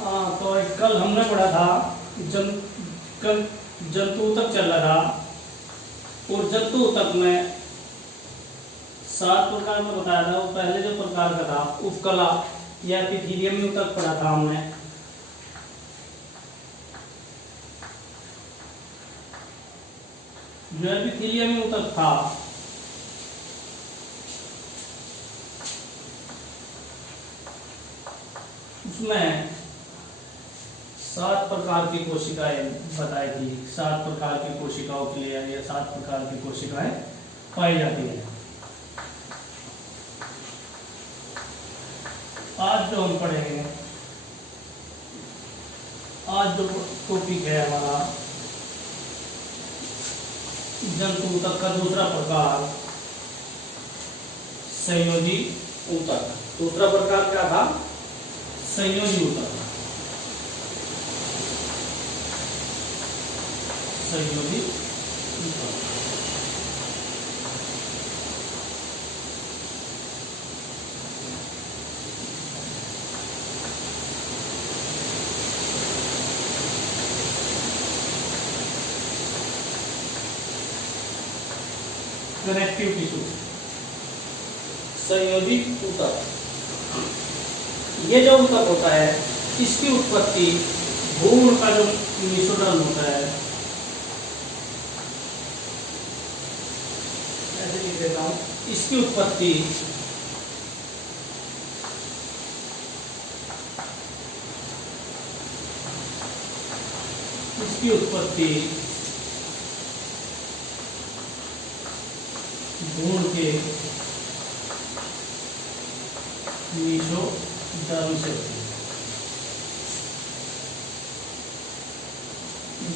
हाँ, तो कल हमने पढ़ा था जन कल जंतु तक चल रहा था और जंतु तक में 7 प्रकार में बताया था। वो पहले जो प्रकार का था उपकला या एपिथेलियम तक पढ़ा था हमने। जो एपिथेलियम तक था उसमें 7 प्रकार की कोशिकाएं बताई थी। 7 प्रकार की कोशिकाओं के लिए या 7 प्रकार की कोशिकाएं पाई जाती हैं। आज जो हम पढ़ेंगे, आज जो टॉपिक है हमारा जंतु ऊतक का दूसरा प्रकार संयोजी ऊतक। दूसरा प्रकार क्या था? संयोजी ऊतक। संयोजी ऊतक। कनेक्टिव टिश्यू, संयोजी ऊतक। ये जो ऊतक होता है इसकी उत्पत्ति भ्रूण का जो मेसोडर्म होता है, ऐसे लिख देता हूं, इसकी उत्पत्ति भ्रूण के मेसोडर्म से होती है।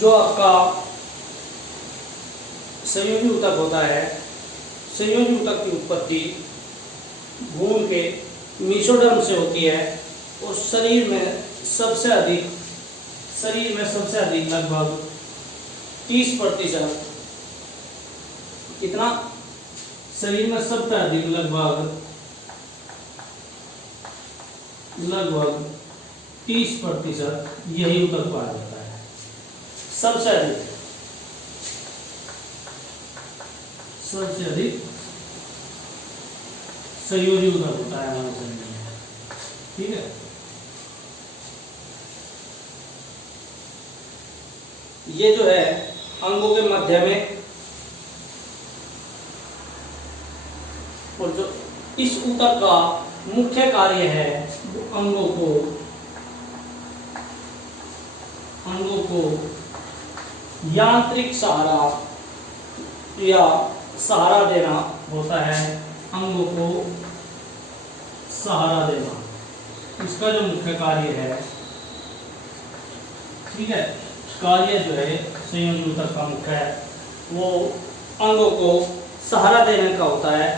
जो आपका संयोजी ऊतक होता है, संयोजी ऊतक की उत्पत्ति भ्रूण के मेसोडर्म से होती है और शरीर में सबसे अधिक लगभग 30%, कितना? शरीर में सबसे अधिक लगभग 30% यही ऊतक पाया जाता है। सबसे अधिक संयोजी ऊतक होता है हमारे शरीर में। ठीक है, ये जो है अंगों के मध्य में, और जो इस ऊतक का मुख्य कार्य है वो अंगों को यांत्रिक सहारा या सहारा देना होता है। अंगों को सहारा देना इसका जो मुख्य कार्य है। ठीक है, कार्य जो है संयोजी ऊतक का मुख्य है वो अंगों को सहारा देने का होता है।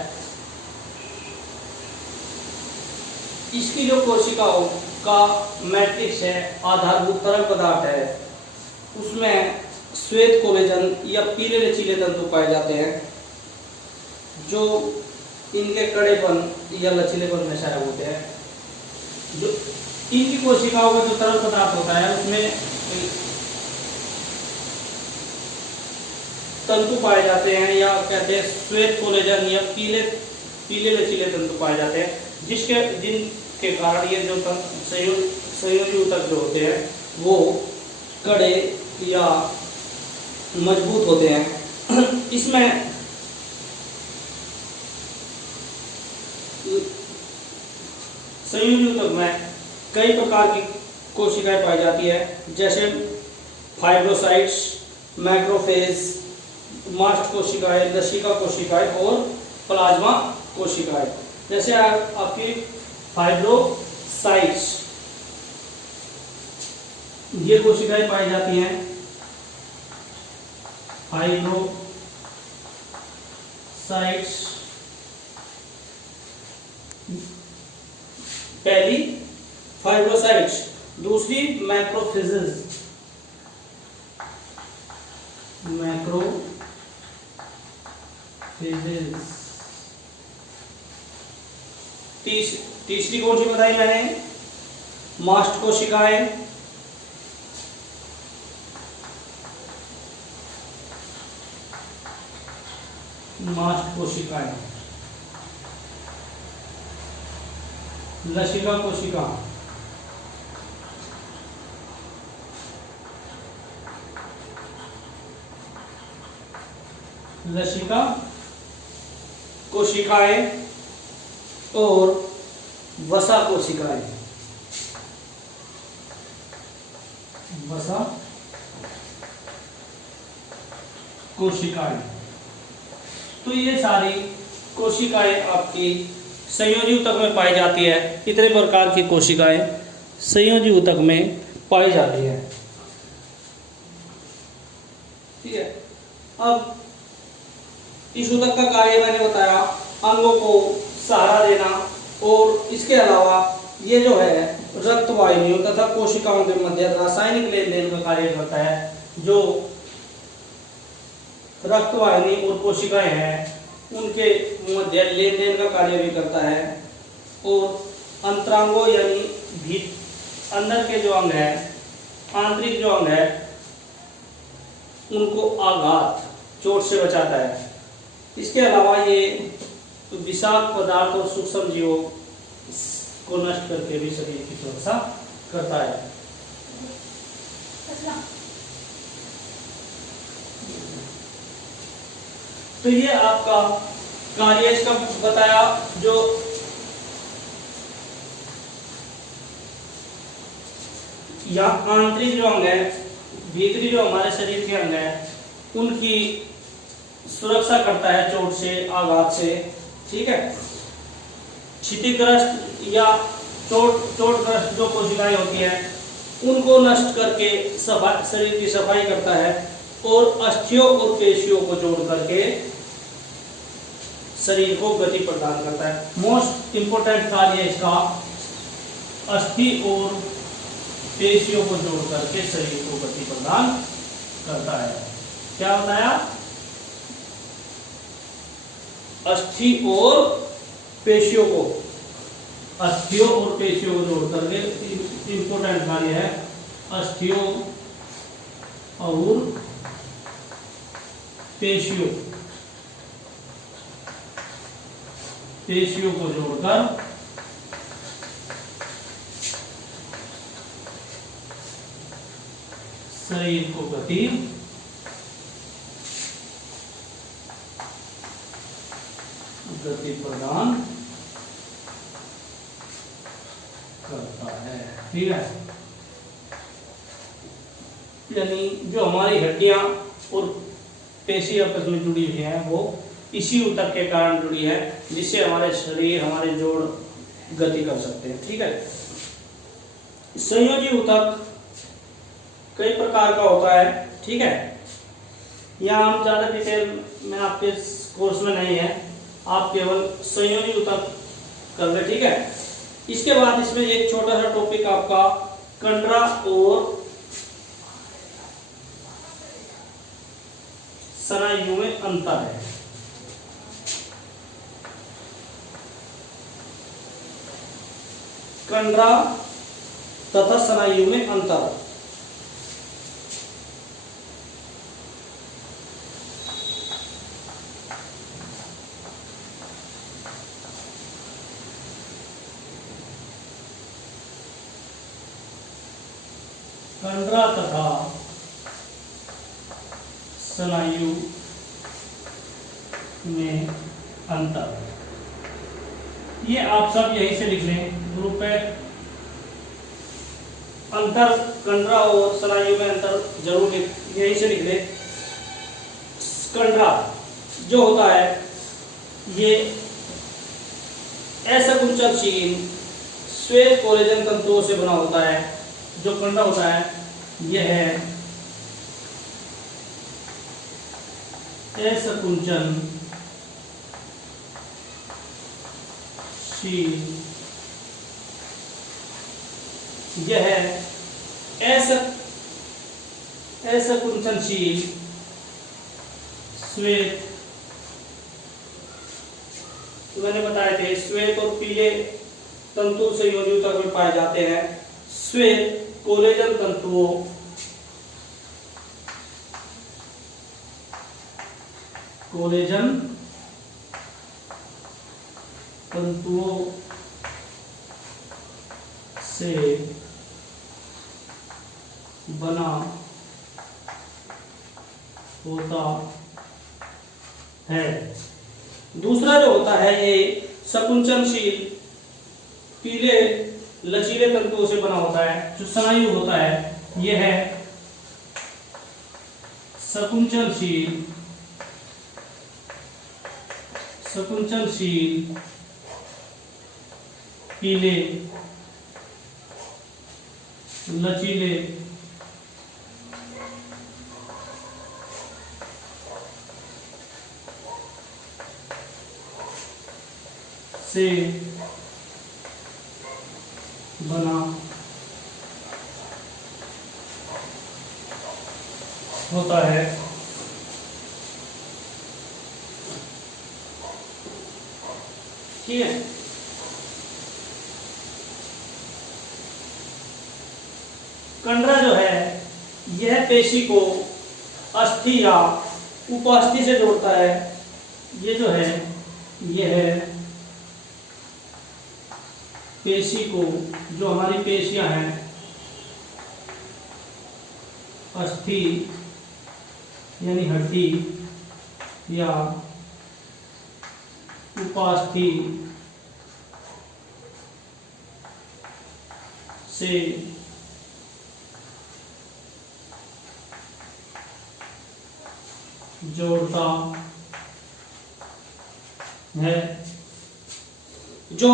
इसकी जो कोशिकाओं का मैट्रिक्स है, आधारभूत तरल पदार्थ है, उसमें श्वेत कोलेजन या पीले लचीले तंतु पाए जाते हैं जो इनके कड़ेपन या लचीलेपन में सहायक होते हैं। जो इनकी कोशिकाओं में जो तरल पदार्थ होता है उसमें तंतु पाए जाते हैं या कहते हैं श्वेत कोलेजन या पीले लचीले तंतु पाए जाते हैं, जिनके कारण ये जो संयोजी ऊतक जो होते हैं वो कड़े या मजबूत होते हैं। इसमें संयोजी ऊतक में कई प्रकार की कोशिकाएं पाई जाती है, जैसे फाइब्रोसाइट्स, मैक्रोफेज, मास्ट कोशिकाएं, लसिका कोशिकाएं और प्लाज्मा कोशिकाएं। जैसे आपकी फाइब्रोसाइट्स, ये कोशिकाएं पाई जाती हैं। फाइब्रोसाइट्स, पहली फाइब्रोसाइट्स, दूसरी मैक्रोफेजेस, तीसरी कौन सी बताई मैंने? मास्ट कोशिकाएं, मास्ट कोशिकाएं, लसिका कोशिका, लसिका कोशिकाएं और वसा कोशिकाएं, वसा कोशिकाएं। तो ये सारी कोशिकाएं आपकी संयोजी ऊतक में पाई जाती है। इतने प्रकार की कोशिकाएं संयोजी ऊतक में पाई जाती है। ठीक है, अब इस ऊतक का कार्य मैंने बताया, अंगों को सहारा देना, और इसके अलावा ये जो है रक्त वाहिनियों तथा कोशिकाओं के मध्य रासायनिक लेन देन का कार्य करता है। जो रक्त वाहिनी और कोशिकाएं हैं उनके मध्य लेन देन का कार्य भी करता है। और अंतरांगों यानी भी अंदर के जो अंग है, आंतरिक जो अंग है, उनको आघात, चोट से बचाता है। इसके अलावा ये विषाक्त पदार्थ और सूक्ष्म जीवों को नष्ट करके भी शरीर की सुरक्षा करता है। तो ये आपका कार्य इसका बताया। जो यहाँ आंतरिक जो अंग है, भीतरी जो हमारे शरीर के अंग है, उनकी सुरक्षा करता है चोट से, आघात से। ठीक है, क्षतिग्रस्त या चोटग्रस्त जो कोशिकाएं होती हैं उनको नष्ट करके शरीर की सफाई करता है, और अस्थियों और पेशियों को जोड़ करके शरीर को गति प्रदान करता है। मोस्ट इंपोर्टेंट कार्य इसका अस्थि और पेशियों को जोड़ करके शरीर को गति प्रदान करता है। क्या बताया? अस्थि और पेशियों को, अस्थियों और पेशियों को जोड़ करके इंपोर्टेंट कार्य है अस्थियों और पेशियों को जोड़कर शरीर को गति प्रदान करता है। ठीक है, यानी जो हमारी हड्डियां और पेशी आपस में जुड़ी हुई हैं वो इसी ऊतक के कारण जुड़ी है, जिससे हमारे शरीर, हमारे जोड़ गति कर सकते हैं। ठीक है, संयोजी ऊतक कई प्रकार का होता है। ठीक है, यहाँ हम ज्यादा डिटेल में आपके कोर्स में नहीं है, आप केवल संयोजी ऊतक कर ले। ठीक है, इसके बाद इसमें एक छोटा सा टॉपिक आपका कंडरा और स्नायु में अंतर है। कंडरा तथा स्नायु में अंतर। कंडरा तथा स्नायु में अंतर, ये आप सब यहीं से लिख लें ग्रुप पे। अंतर कंडरा और स्नायु में अंतर जरूर यहीं से लिख लें। कंडरा जो होता है ये असंकुचनशील श्वेत कोलेजन तंतुओं से बना होता है। जो कंडरा होता है यह है असंकुचनशील यह असंकुचनशील श्वेत, तो मैंने बताए थे श्वेत और पीले तंतु संयोजी ऊतक में पाए जाते हैं। श्वेत कोलेजन तंतुओं से बना होता है। दूसरा जो होता है ये संकुचनशील पीले लचीले तंतुओं से बना होता है। जो स्नायु होता है यह है संकुचनशील पीले लचीले से बना होता है। ठीक है। कंडरा जो है यह पेशी को अस्थि या उपास्थि से जोड़ता है। ये जो है यह पेशी को, जो हमारी पेशियां हैं अस्थि यानी हड्डी या उपास्थि से जोड़ता है। जो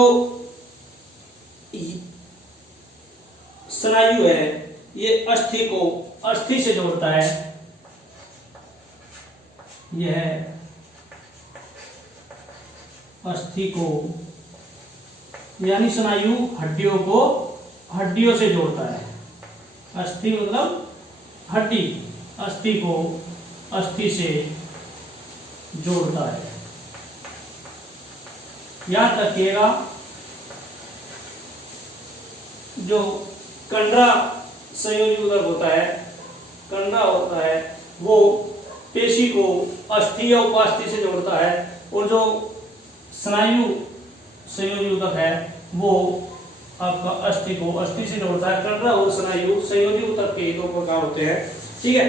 स्नायु है ये अस्थि को अस्थि से जोड़ता है। यह अस्थि को यानी स्नायु हड्डियों को हड्डियों से जोड़ता है। अस्थि मतलब हड्डी, अस्थि को अस्थि से जोड़ता है। याद रखिएगा जो कंडरा संयोजी ऊतक होता है, कंडरा होता है वो पेशी को अस्थि या उपास्थि से जोड़ता है, और जो स्नायु संयोजी ऊतक है वो आपका अस्थि को अस्थि से जोड़ता है। कंडरा और स्नायु संयोजी ऊतक के दो प्रकार होते हैं। ठीक है।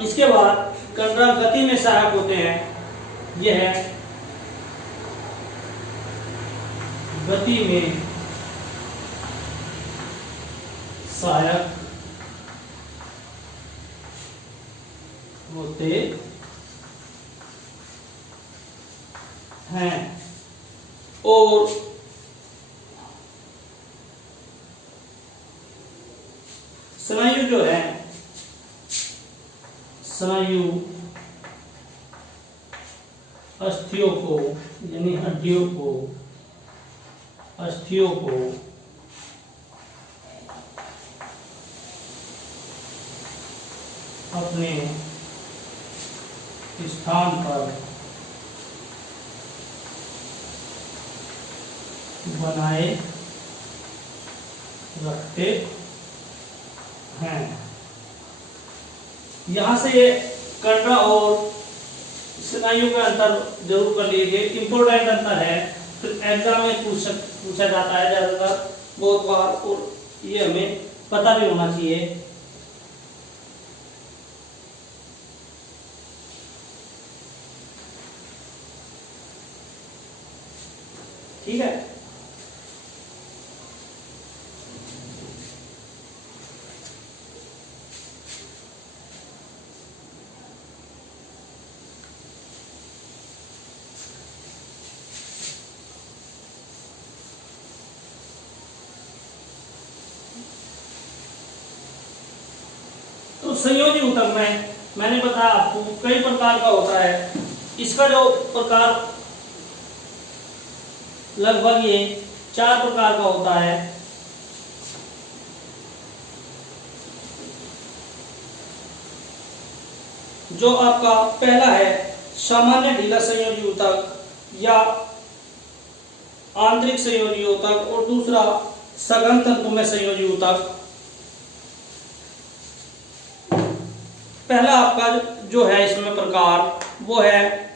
इसके बाद कंडरा गति में सहायक होते हैं। यह गति में सहायक होते हैं और स्नायु जो है, स्नायु अस्थियों को यानी हड्डियों को, अस्थियों को अपने स्थान पर बनाए रखते हैं। यहां से कंडरा और स्नायु का अंतर जरूर कर लीजिए, इंपोर्टेंट अंतर है। फिर एग्जाम में पूछा जाता है ज्यादातर, बहुत बार, और ये हमें पता भी होना चाहिए। ठीक है। तो संयोजी ऊतक में मैंने बताया आपको कई प्रकार का होता है। इसका जो प्रकार लगभग ये 4 प्रकार का होता है। जो आपका पहला है सामान्य ढीला संयोजी ऊतक या आंतरिक संयोजी ऊतक, और दूसरा सघन तंतु में संयोजी ऊतक। पहला आपका जो है इसमें प्रकार वो है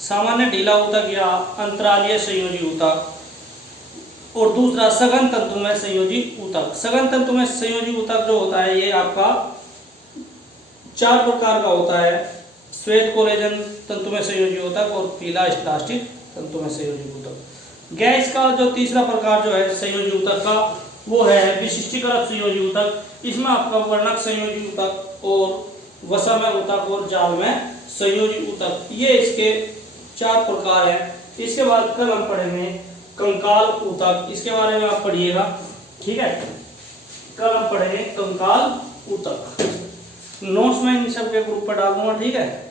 सामान्य ढीला ऊतक या अंतरालीय संयोजी ऊतक, और दूसरा सघन तंतु में संयोजी ऊतक। सघन तंतु में संयोजी ऊतक जो होता है ये आपका 4 प्रकार का होता है। श्वेत कोलेजन तंतु में संयोजी ऊतक और पीला इलास्टिक तंतु में संयोजी ऊतक। गैस का जो तीसरा प्रकार जो है संयोजी ऊतक का वो है विशिष्टीकृत संयोजी ऊतक। इसमें आपका वर्णक संयोजी ऊतक और वसा में ऊतक और जाल में संयोजी ऊतक, ये इसके 4 प्रकार हैं। इसके बाद कल हम पढ़ेंगे कंकाल ऊतक, इसके बारे में आप पढ़िएगा, ठीक है। कल हम पढ़ेंगे कंकाल ऊतक। नोट्स में इन सब के ग्रुप पर डालूंगा, ठीक है।